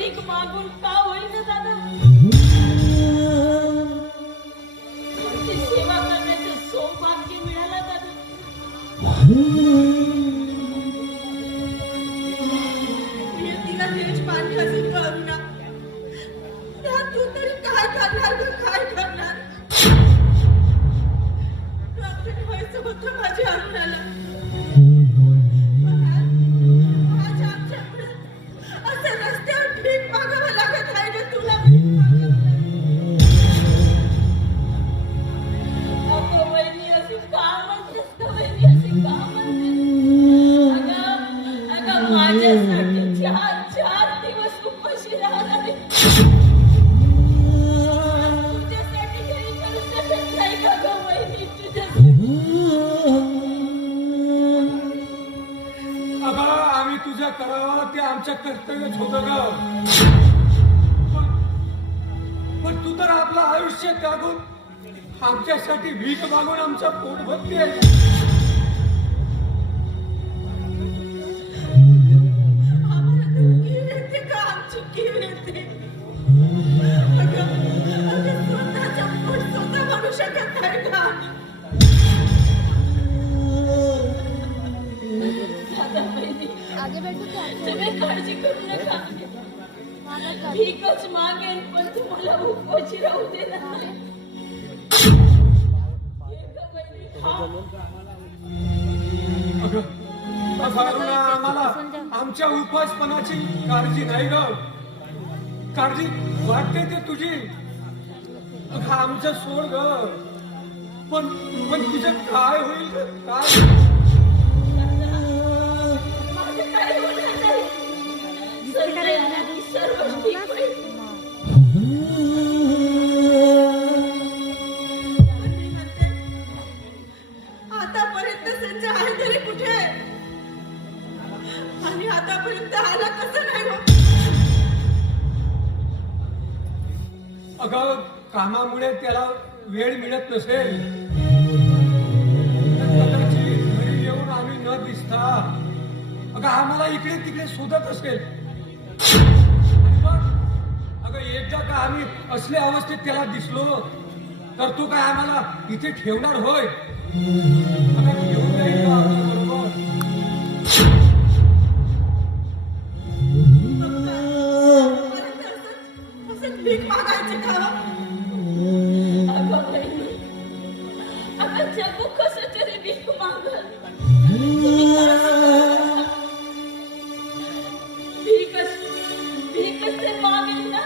भीक मागून का होईल दादा? तुमची सेवा करण्याचे सौभाग्य मिळालं दादा. तिला पाणी असेल करुणा त्यात तू तरी काय करणार काय करणार? कर्तव्यच पण- तू तर आपलं आयुष्य त्यागून आमच्यासाठी भीक मागून आमचं पोट भरते आम्हाला तर कीव तुम्ही काळजी करू नका. भीकच मागेन पण तुम्हाला उपवाशी राहू दे आम्हाला आमच्या उपासपणाची काळजी नाही ग. काळजी वाटते ते तुझी. आमचं सोड ग. पण पण तुझं काय होईल? काय? कामामुळे त्याला वेळ मिळत नसेल कदाचित घरी येऊन आम्ही न दिसता अगं आम्हाला इकडे तिकडे शोधत असेल. अगं एकदा का आम्ही असल्या अवस्थेत त्याला दिसलो तर तू काय आम्हाला इथे ठेवणार होय? ते मागेल ना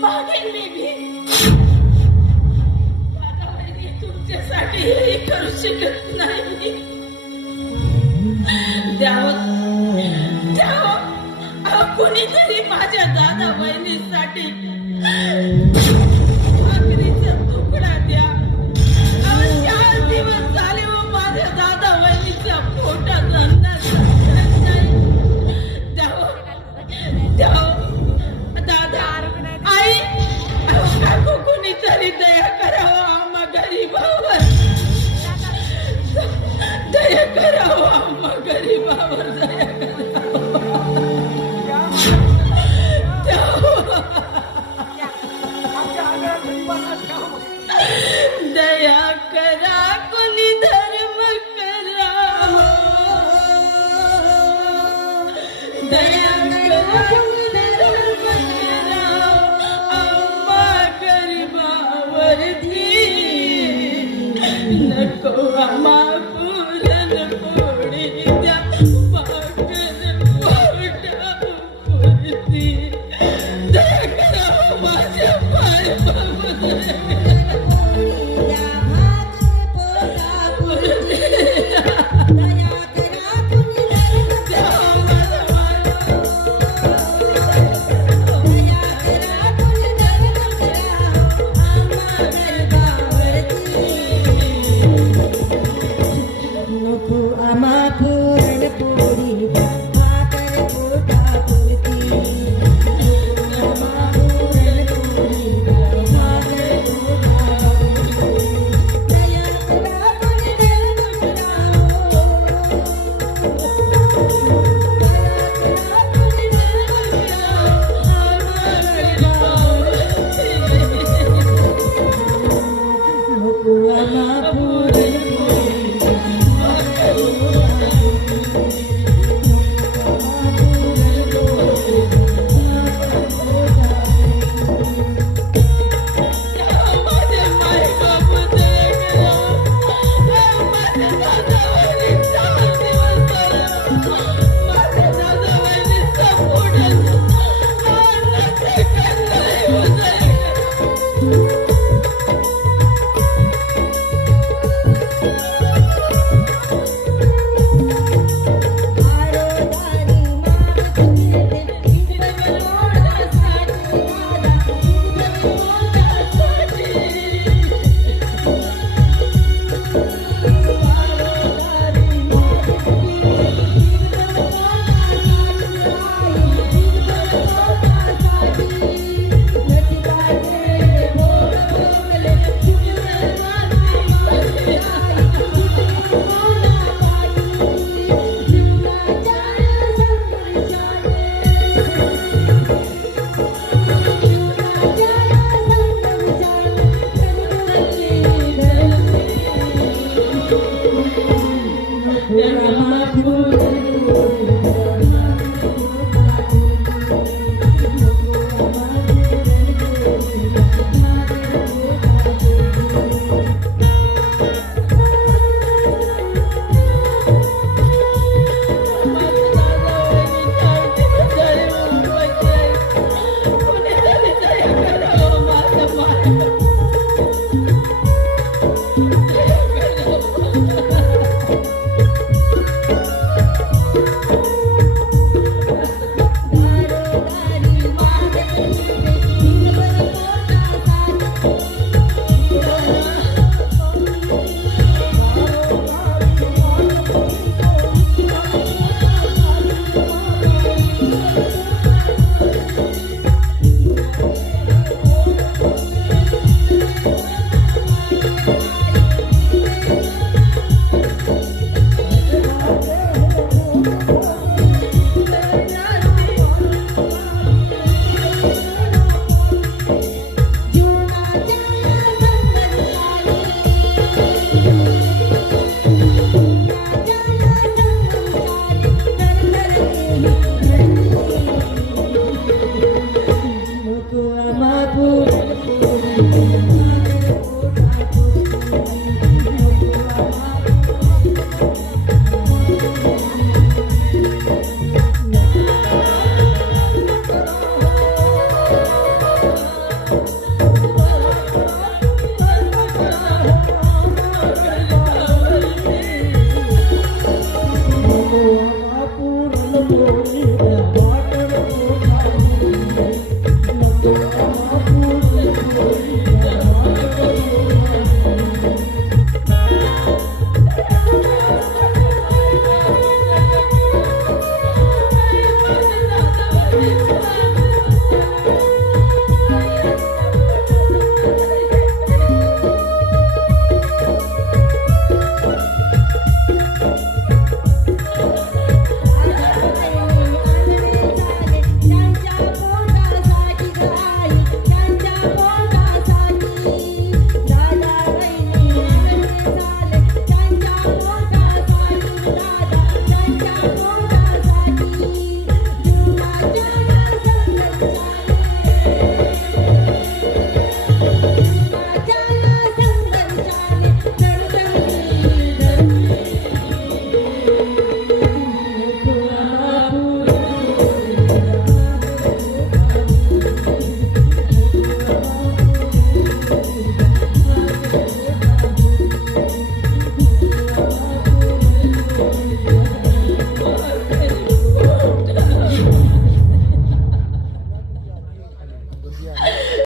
मागेल मी दादा बहिणी, तुमच्यासाठी हे करू शकत नाही. द्यावं. द्यावं. कोणीतरी माझ्या दादा बहिणीसाठी दया करा